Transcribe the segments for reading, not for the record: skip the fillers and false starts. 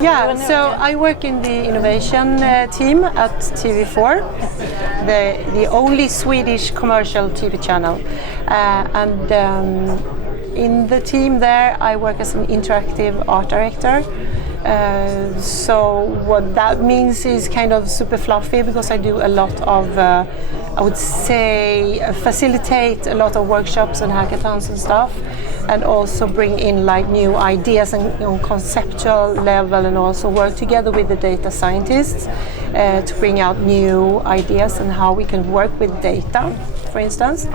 Yeah, so I work in the innovation team at TV4, the only Swedish commercial TV channel. And in the team there, I work as an interactive art director. So what that means is kind of super fluffy because I do a lot of, I would say, facilitate a lot of workshops and hackathons and stuff, and also bring in like new ideas and on conceptual level, and also work together with the data scientists to bring out new ideas and how we can work with data, for instance.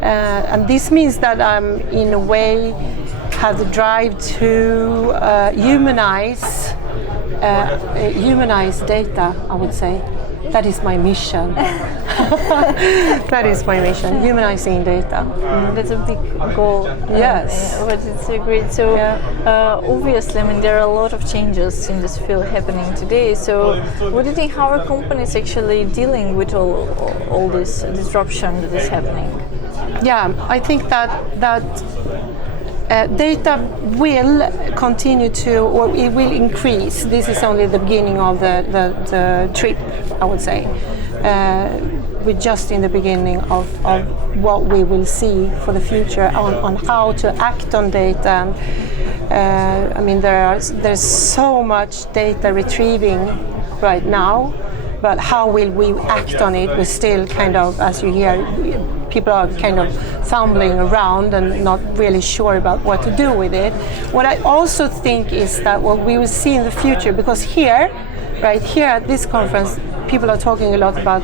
And this means that I'm in a way have the drive to humanize data, I would say. That is my mission. That is my mission, humanizing data. That's a big goal. Yes. But it's great. So obviously, I mean, there are a lot of changes in this field happening today. So what do you think, how are companies actually dealing with all this disruption that is happening? Yeah, I think that data will continue to, or it will increase. This is only the beginning of the trip, I would say. We're just in the beginning of what we will see for the future on how to act on data. I mean, there's so much data retrieving right now, but how will we act on it? We're still kind of, as you hear, people are kind of fumbling around and not really sure about what to do with it. What I also think is that what we will see in the future, because right here at this conference, people are talking a lot about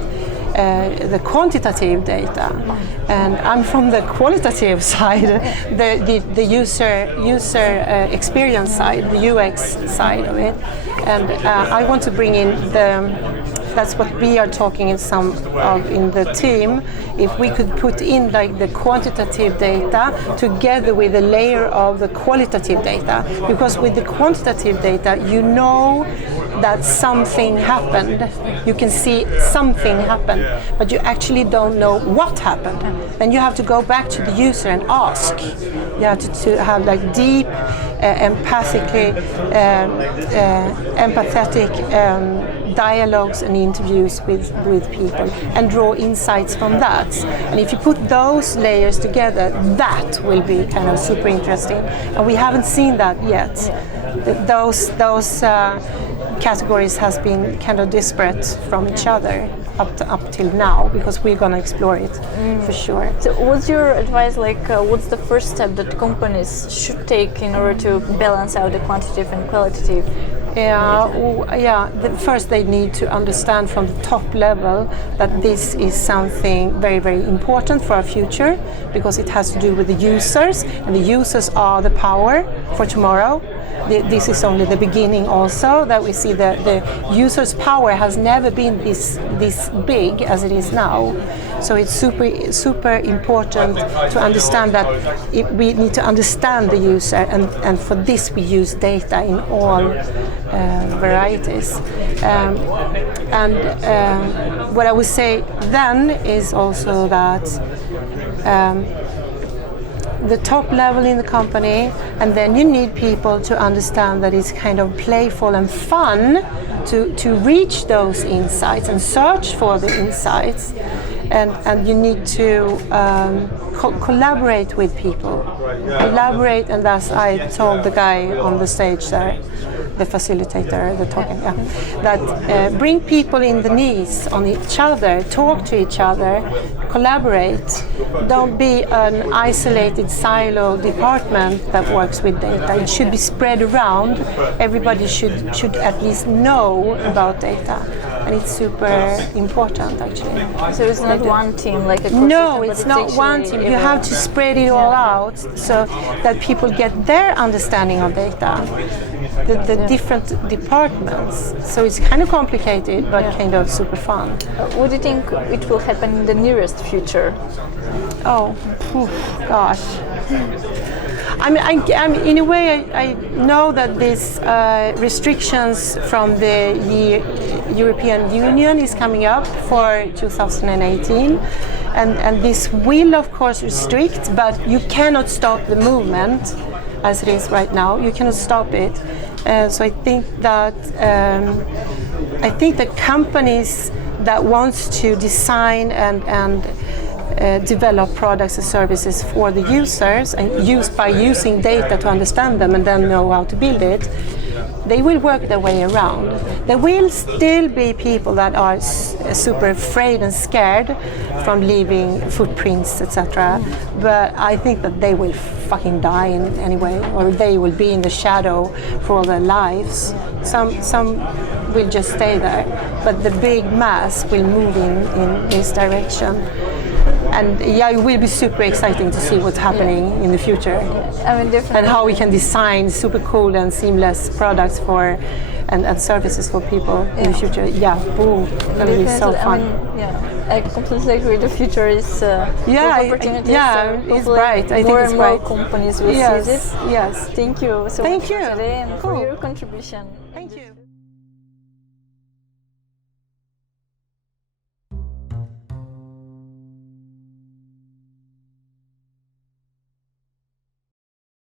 the quantitative data, and I'm from the qualitative side, the user experience side, the UX side of it, and I want to bring in that's what we are talking in in the team. If we could put in like the quantitative data together with a layer of the qualitative data, because with the quantitative data, you know that something happened. You can see something happened, but you actually don't know what happened. Then you have to go back to the user and ask. You have to have like deep, empathetic dialogues and interviews with people and draw insights from that. And if you put those layers together, that will be kind of super interesting. And we haven't seen that yet. Those categories has been kind of disparate from each other up till now, because we're going to explore it for sure. So what's your advice, like what's the first step that companies should take in order to balance out the quantitative and qualitative? First they need to understand from the top level that this is something very, very important for our future, because it has to do with the users, and the users are the power for tomorrow. This is only the beginning also, that we see that the user's power has never been this big as it is now. So it's super important to understand that we need to understand the user, and for this we use data in all varieties. What I would say then is also that the top level in the company, and then you need people to understand that it's kind of playful and fun to reach those insights and search for the insights, and you need to collaborate with people. Collaborate, and as I told the guy on the stage there, the facilitator, the talking, that bring people in the knees on each other, talk to each other, collaborate. Don't be an isolated silo department that works with data. It should be spread around. Everybody should at least know about data, and it's super important actually. So it's not one team like a No, it's not one team. You have to spread it all out so that people get their understanding of data. The different departments. So it's kind of complicated, but kind of super fun. What do you think it will happen in the nearest future? Oh, gosh. I mean, in a way, I know that these restrictions from the European Union is coming up for 2018, and this will, of course, restrict, but you cannot stop the movement. as it is right now. You cannot stop it. So I think that the companies that wants to design and develop products and services for the users and by using data to understand them and then know how to build it, they will work their way around. There will still be people that are super afraid and scared from leaving footprints, etc. But I think that they will fucking die anyway, or they will be in the shadow for all their lives. Some will just stay there, but the big mass will move in this direction. And yeah, it will be super exciting to see what's happening in the future. I mean, definitely. And how we can design super cool and seamless products for and services for people in the future. Yeah, boom, gonna be so fun. I mean, I completely agree. The future is opportunities. It's bright. I think more it's and bright. more companies will seize it. Yes. Thank you so much you. for today and Cool. for your contribution. Thank you.